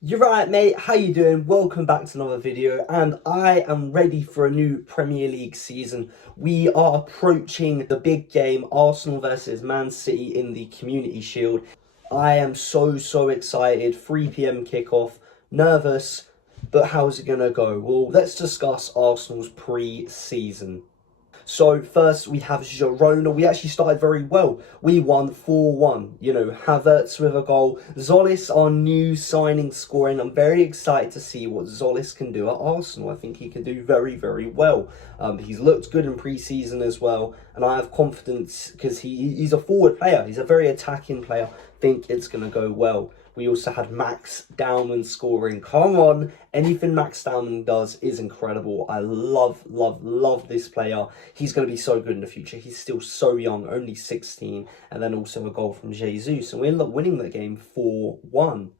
You're right, mate. How you doing? Welcome back to another video, and I am ready for a new Premier League season. We are approaching the big game, Arsenal versus Man City in the Community Shield. I am so excited. 3 p.m. kickoff. Nervous, but how's it gonna go? Well, let's discuss Arsenal's pre-season. So first we have Girona. We actually started very well. We won 4-1. You know, Havertz with a goal. Zolis, our new signing, scoring. I'm very excited to see what Zolis can do at Arsenal. I think he can do very well. He's looked good in pre-season as well, and I have confidence because he's a forward player. He's a very attacking player. I think it's going to go well. We also had Max Dowman scoring. Come on, anything Max Dowman does is incredible. I love this player. He's going to be so good in the future. He's still so young, only 16. And then also a goal from Jesus. And we ended up winning that game 4-1.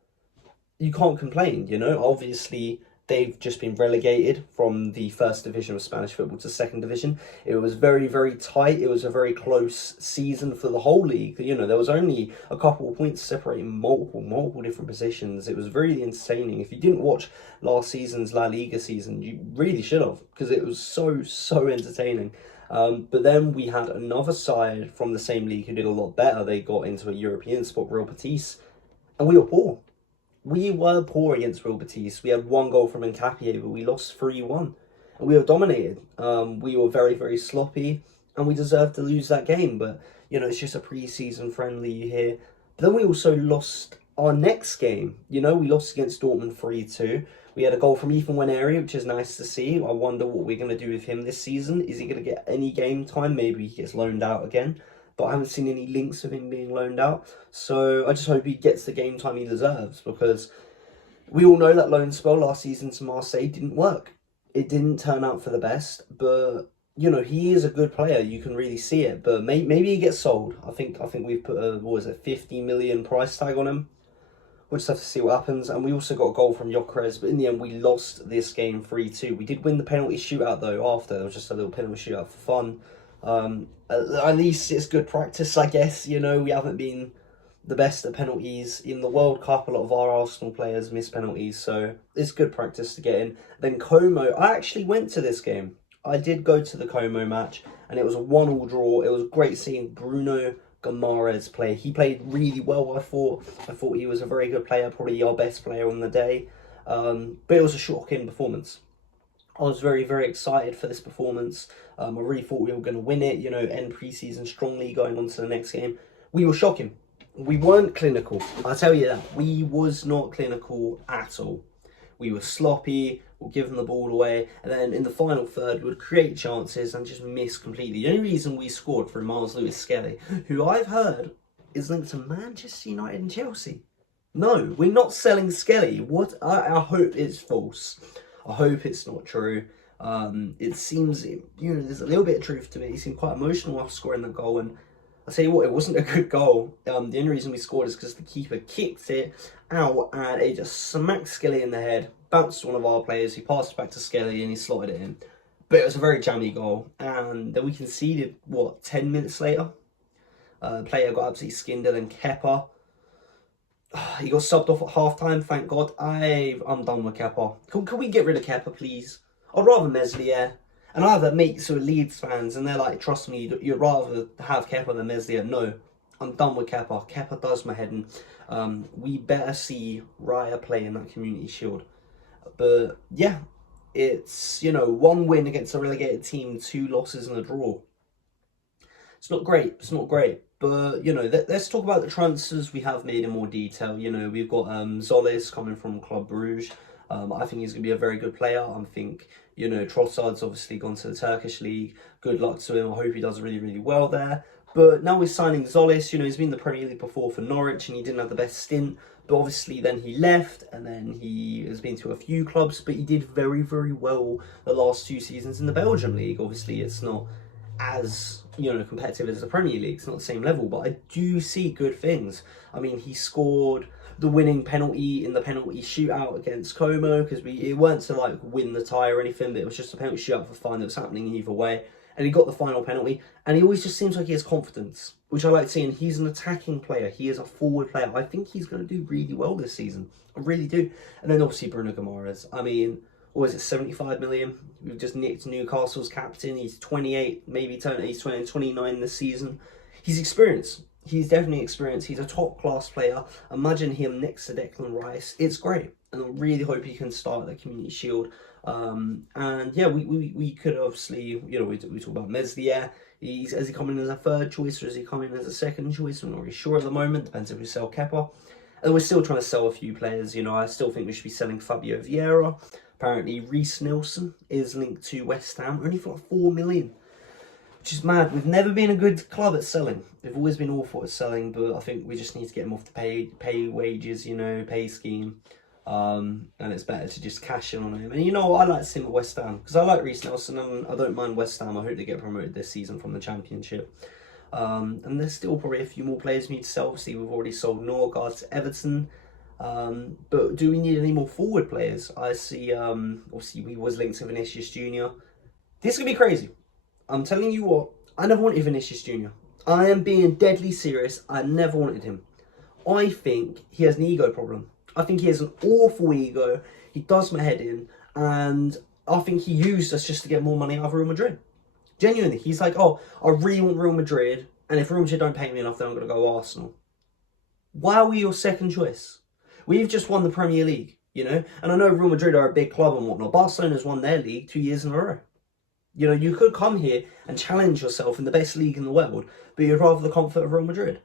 You can't complain, you know. Obviously, they've just been relegated from the first division of Spanish football to second division. It was very tight. It was a very close season for the whole league. You know, there was only a couple of points separating multiple different positions. It was really entertaining. If you didn't watch last season's La Liga season, you really should have, because it was so entertaining. But then we had another side from the same league who did a lot better. They got into a European spot, Real Betis, and we were poor. We were poor against Real Betis. We had one goal from Nkapie, but we lost 3-1. And we were dominated. We were very sloppy, and we deserved to lose that game. But, you know, it's just a pre-season friendly here. But then we also lost our next game. You know, we lost against Dortmund 3-2. We had a goal from Ethan Nwaneri, which is nice to see. I wonder what we're going to do with him this season. Is he going to get any game time? Maybe he gets loaned out again. But I haven't seen any links of him being loaned out. So I just hope he gets the game time he deserves, because we all know that loan spell last season to Marseille didn't work. It didn't turn out for the best, but, you know, he is a good player. You can really see it, but maybe he gets sold. I think we've put a, what was it, 50 million price tag on him. We'll just have to see what happens. And we also got a goal from Gyökeres, but in the end we lost this game 3-2. We did win the penalty shootout though after. It was just a little penalty shootout for fun. At least it's good practice, I guess. You know, we haven't been the best at penalties in the World Cup. A lot of our Arsenal players miss penalties, so it's good practice to get in. Then Como, I actually went to this game. I did go to the Como match, and it was a 1-1 draw. It was great seeing Bruno Guimaraes play. He played really well, I thought. I thought he was a very good player, probably our best player on the day. But it was a shocking performance. I was very excited for this performance. I really thought we were going to win it, you know, end pre-season strongly going on to the next game. We were shocking. We weren't clinical. I'll tell you that. We was not clinical at all. We were sloppy, we'll give them the ball away, and then in the final third, we would create chances and just miss completely. The only reason we scored through Miles Lewis-Skelly, who I've heard is linked to Manchester United and Chelsea. No, we're not selling Skelly. What? I hope it's false. I hope it's not true. It seems, you know, there's a little bit of truth to it. He seemed quite emotional after scoring that goal, and I'll tell you what, it wasn't a good goal. The only reason we scored is because the keeper kicked it out, and it just smacked Skelly in the head, bounced one of our players, who passed it back to Skelly, and he slotted it in. But it was a very jammy goal, and then we conceded, what, 10 minutes later? The player got absolutely skinned, and then Kepa, he got subbed off at half-time, thank God. I'm done with Kepa. Can we get rid of Kepa, please? I'd rather Meslier. And I have mates who are Leeds fans, and they're like, trust me, you'd rather have Kepa than Meslier. No, I'm done with Kepa. Kepa does my head in. We better see Raya play in that Community Shield. But, yeah, it's, you know, 1 win against a relegated team, 2 losses and a draw. It's not great. It's not great. But, you know, let's talk about the transfers we have made in more detail. You know, we've got Zolis coming from Club Brugge. I think he's going to be a very good player. I think, you know, Trossard's obviously gone to the Turkish league. Good luck to him. I hope he does really well there. But now we're signing Zolis. You know, he's been in the Premier League before for Norwich, and he didn't have the best stint. But obviously then he left, and then he has been to a few clubs. But he did very well the last 2 seasons in the Belgian league. Obviously, it's not as, you know, competitive as the Premier League. It's not the same level, but I do see good things. I mean, he scored the winning penalty in the penalty shootout against Como, because it weren't to like win the tie or anything, but it was just a penalty shootout for fun. It was happening either way, and he got the final penalty, and he always just seems like he has confidence, which I like seeing. He's an attacking player. He is a forward player. I think he's going to do really well this season. I really do. And then obviously Bruno Guimaraes. I mean, what is it, 75 million? We've just nicked Newcastle's captain. He's 28, maybe he's 29 this season. He's experienced. He's definitely experienced. He's a top-class player. Imagine him next to Declan Rice. It's great. And I really hope he can start the Community Shield. And yeah, we could obviously, you know, we talk about Meslier. Is he coming as a third choice or is he coming as a second choice? I'm not really sure at the moment. Depends if we sell Kepa. And we're still trying to sell a few players. You know, I still think we should be selling Fabio Vieira. Apparently, Reece Nelson is linked to West Ham, only for like 4 million. Which is mad. We've never been a good club at selling. We've always been awful at selling, but I think we just need to get him off the pay wages, you know, pay scheme. And it's better to just cash in on him. And you know what, I like to see him at West Ham, because I like Reece Nelson and I don't mind West Ham. I hope they get promoted this season from the Championship. And there's still probably a few more players we need to sell. Obviously, we've already sold Norgard to Everton. But do we need any more forward players? I see, obviously, we was linked to Vinicius Jr. This could be crazy. I'm telling you what, I never wanted Vinicius Jr. I am being deadly serious. I never wanted him. I think he has an ego problem. I think he has an awful ego. He does my head in. And I think he used us just to get more money out of Real Madrid. Genuinely, he's like, oh, I really want Real Madrid. And if Real Madrid don't pay me enough, then I'm going to go Arsenal. Why are we your second choice? We've just won the Premier League, you know? And I know Real Madrid are a big club and whatnot. Barcelona's won their league 2 years in a row. You know, you could come here and challenge yourself in the best league in the world, but you'd rather the comfort of Real Madrid.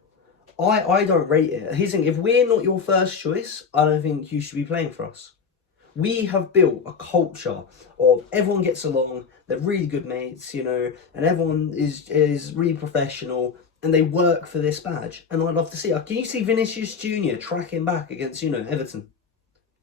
I don't rate it. Here's the thing, if we're not your first choice, I don't think you should be playing for us. We have built a culture of everyone gets along, they're really good mates, you know, and everyone is really professional, and they work for this badge. And I'd love to see it. Can you see Vinicius Jr. tracking back against, you know, Everton?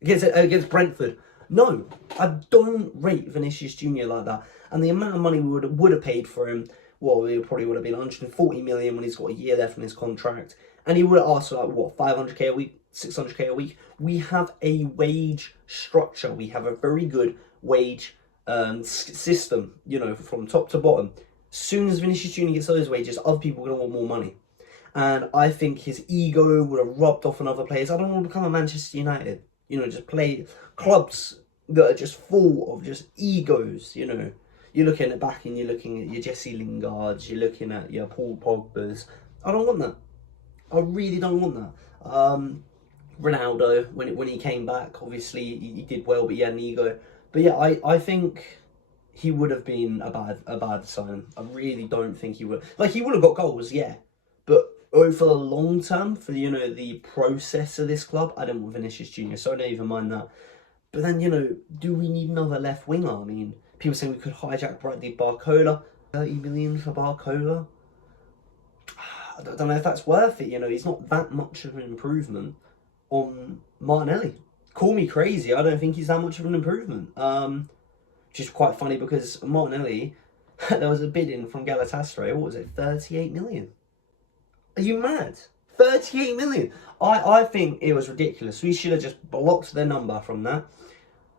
Against Brentford? No, I don't rate Vinicius Jr. like that. And the amount of money we would have paid for him, well, it probably would have been 140 million when he's got a year left on his contract. And he would have asked for like, what, 500k a week, 600k a week? We have a wage structure. We have a very good wage system, you know, from top to bottom. As soon as Vinicius Jr. gets those wages, other people are going to want more money. And I think his ego would have rubbed off on other players. I don't want to become a Manchester United. You know, just play clubs that are just full of just egos, you know. You're looking at back and you're looking at your Jesse Lingards, you're looking at your Paul Pogbas. I don't want that. I really don't want that. Ronaldo, when he came back, obviously he did well, but he had an ego. But yeah, I think he would have been a bad sign. I really don't think he would. Like, he would have got goals, yeah. But for the long term, for, you know, the process of this club, I don't want Vinicius Jr., so I don't even mind that. But then, you know, do we need another left winger? I mean, people saying we could hijack Bradley Barcola. 30 million for Barcola? I don't know if that's worth it, you know. He's not that much of an improvement on Martinelli. Call me crazy, I don't think he's that much of an improvement. Which is quite funny because Martinelli, there was a bid in from Galatasaray, what was it, 38 million? Are you mad? 38 million? I think it was ridiculous. We should have just blocked their number from that.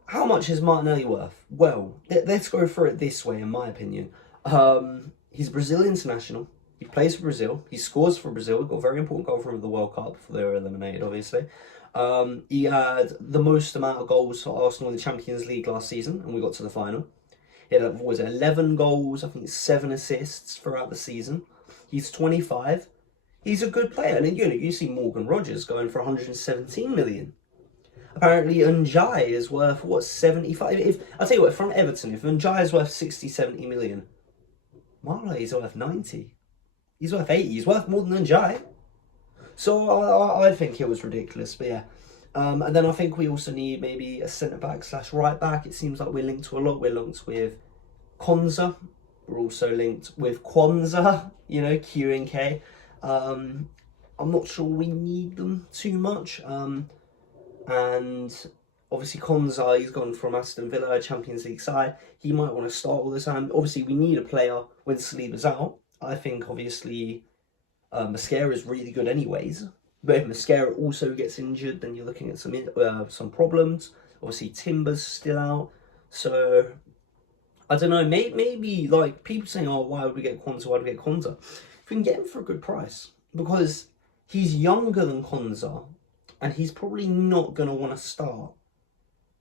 How much is Martinelli worth? Well, let's go through it this way, in my opinion. He's a Brazil international. He plays for Brazil. He scores for Brazil. He got a very important goal from the World Cup before they were eliminated, obviously. He had the most amount of goals for Arsenal in the Champions League last season, and we got to the final. He had, what was it, 11 goals, I think 7 assists throughout the season. He's 25. He's a good player. And you know, you see Morgan Rogers going for 117 million. Apparently, Njai is worth, what, 75? I'll tell you what, from Everton, if Njai is worth 60, 70 million, Marley is worth 90. He's worth 80. He's worth more than Njai. So I think it was ridiculous, but yeah. And then I think we also need maybe a centre-back / right-back. It seems like we're linked to a lot. We're linked with Konza. We're also linked with Kwanzaa, you know, Q and K. I'm not sure we need them too much. And obviously Konza, he's gone from Aston Villa, Champions League side. He might want to start all the time. Obviously, we need a player when Saliba's out. I think, obviously, Mascara is really good anyways. But if Mascara also gets injured, then you're looking at some problems. Obviously, Timber's still out. So I don't know, maybe like people saying, oh, why would we get Konsa? Why would we get Konsa? If we can get him for a good price, because he's younger than Konsa, and he's probably not going to want to start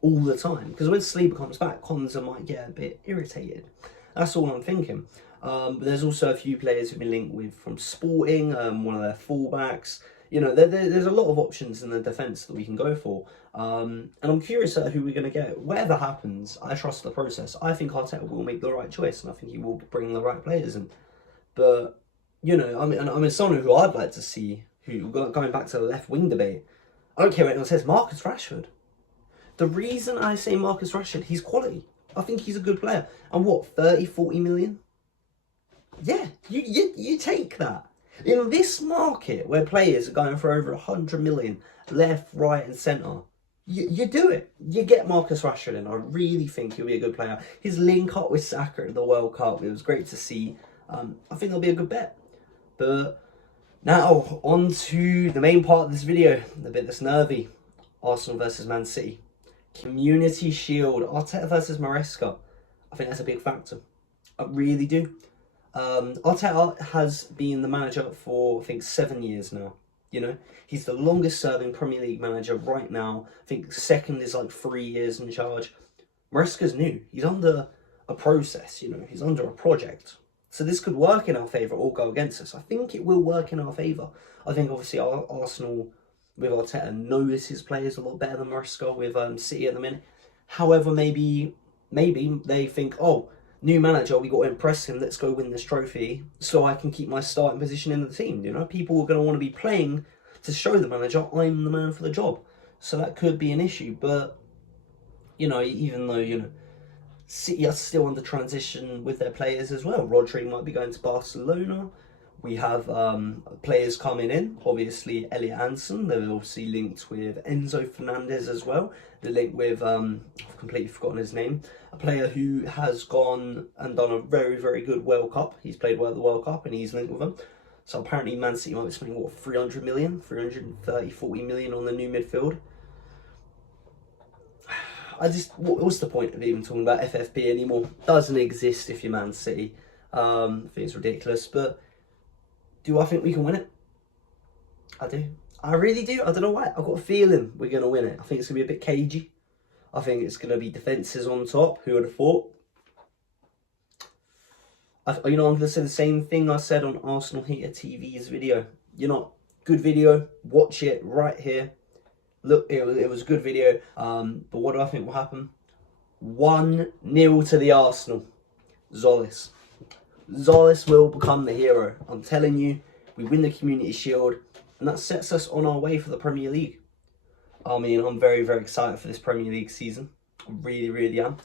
all the time. Because when Saliba comes back, Konsa might get a bit irritated. That's all I'm thinking. But there's also a few players who've been linked with from Sporting, one of their fullbacks. You know, there's a lot of options in the defence that we can go for. And I'm curious at who we're going to get. Whatever happens, I trust the process. I think Arteta will make the right choice, and I think he will bring the right players in. But, you know, I mean, someone who I'd like to see, who, going back to the left wing debate, I don't care what anyone says, Marcus Rashford. The reason I say Marcus Rashford, he's quality. I think he's a good player. And what, 30, 40 million? Yeah, you take that. In this market where players are going for over 100 million, left, right and centre, you do it. You get Marcus Rashford in. I really think he'll be a good player. His link up with Saka at the World Cup, it was great to see. I think that'll be a good bet. But now, on to the main part of this video, the bit that's nervy. Arsenal versus Man City. Community Shield, Arteta versus Maresca. I think that's a big factor. I really do. Arteta has been the manager for, I think, 7 years now. You know, he's the longest serving Premier League manager right now. I think second is like 3 years in charge. Maresca's new. He's under a process, you know, he's under a project. So this could work in our favour or go against us. I think it will work in our favour. I think obviously Arsenal with Arteta knows his players a lot better than Maresca with City at the minute. However, maybe they think, oh, new manager, we got to impress him, let's go win this trophy so I can keep my starting position in the team. You know, people are going to want to be playing to show the manager I'm the man for the job. So that could be an issue. But, you know, even though, you know, City are still under transition with their players as well. Rodri might be going to Barcelona. We have players coming in. Obviously, Elliot Anderson. They're obviously linked with Enzo Fernandez as well. They're linked with, I've completely forgotten his name, a player who has gone and done a very, very good World Cup. He's played well at the World Cup and he's linked with them. So apparently Man City might be spending, what, 300 million, 330, 40 million on the new midfield. What's the point of even talking about FFP anymore? Doesn't exist if you're Man City. I think it's ridiculous, but do I think we can win it? I do. I really do. I don't know why. I've got a feeling we're going to win it. I think it's going to be a bit cagey. I think it's going to be defences on top. Who would have thought? You know, I'm going to say the same thing I said on Arsenal Hater TV's video. You know, good video. Watch it right here. Look, it was a good video. But what do I think will happen? 1-0 to the Arsenal. Zolis. Zolis will become the hero. I'm telling you, we win the Community Shield, and that sets us on our way for the Premier League. I mean, I'm very, very excited for this Premier League season. I really, really am.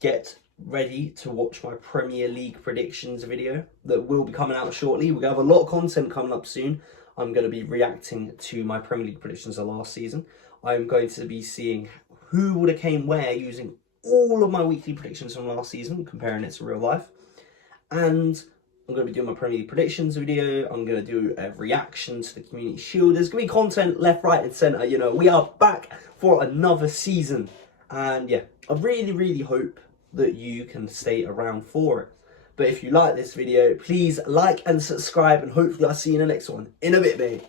Get ready to watch my Premier League predictions video that will be coming out shortly. We're going to have a lot of content coming up soon. I'm going to be reacting to my Premier League predictions of last season. I'm going to be seeing who would have came where using all of my weekly predictions from last season, comparing it to real life. And I'm going to be doing my Premier League predictions video. I'm going to do a reaction to the Community Shield. There's going to be content left, right and centre. You know, we are back for another season. And yeah, I really, really hope that you can stay around for it. But if you like this video, please like and subscribe. And hopefully I'll see you in the next one. In a bit, mate.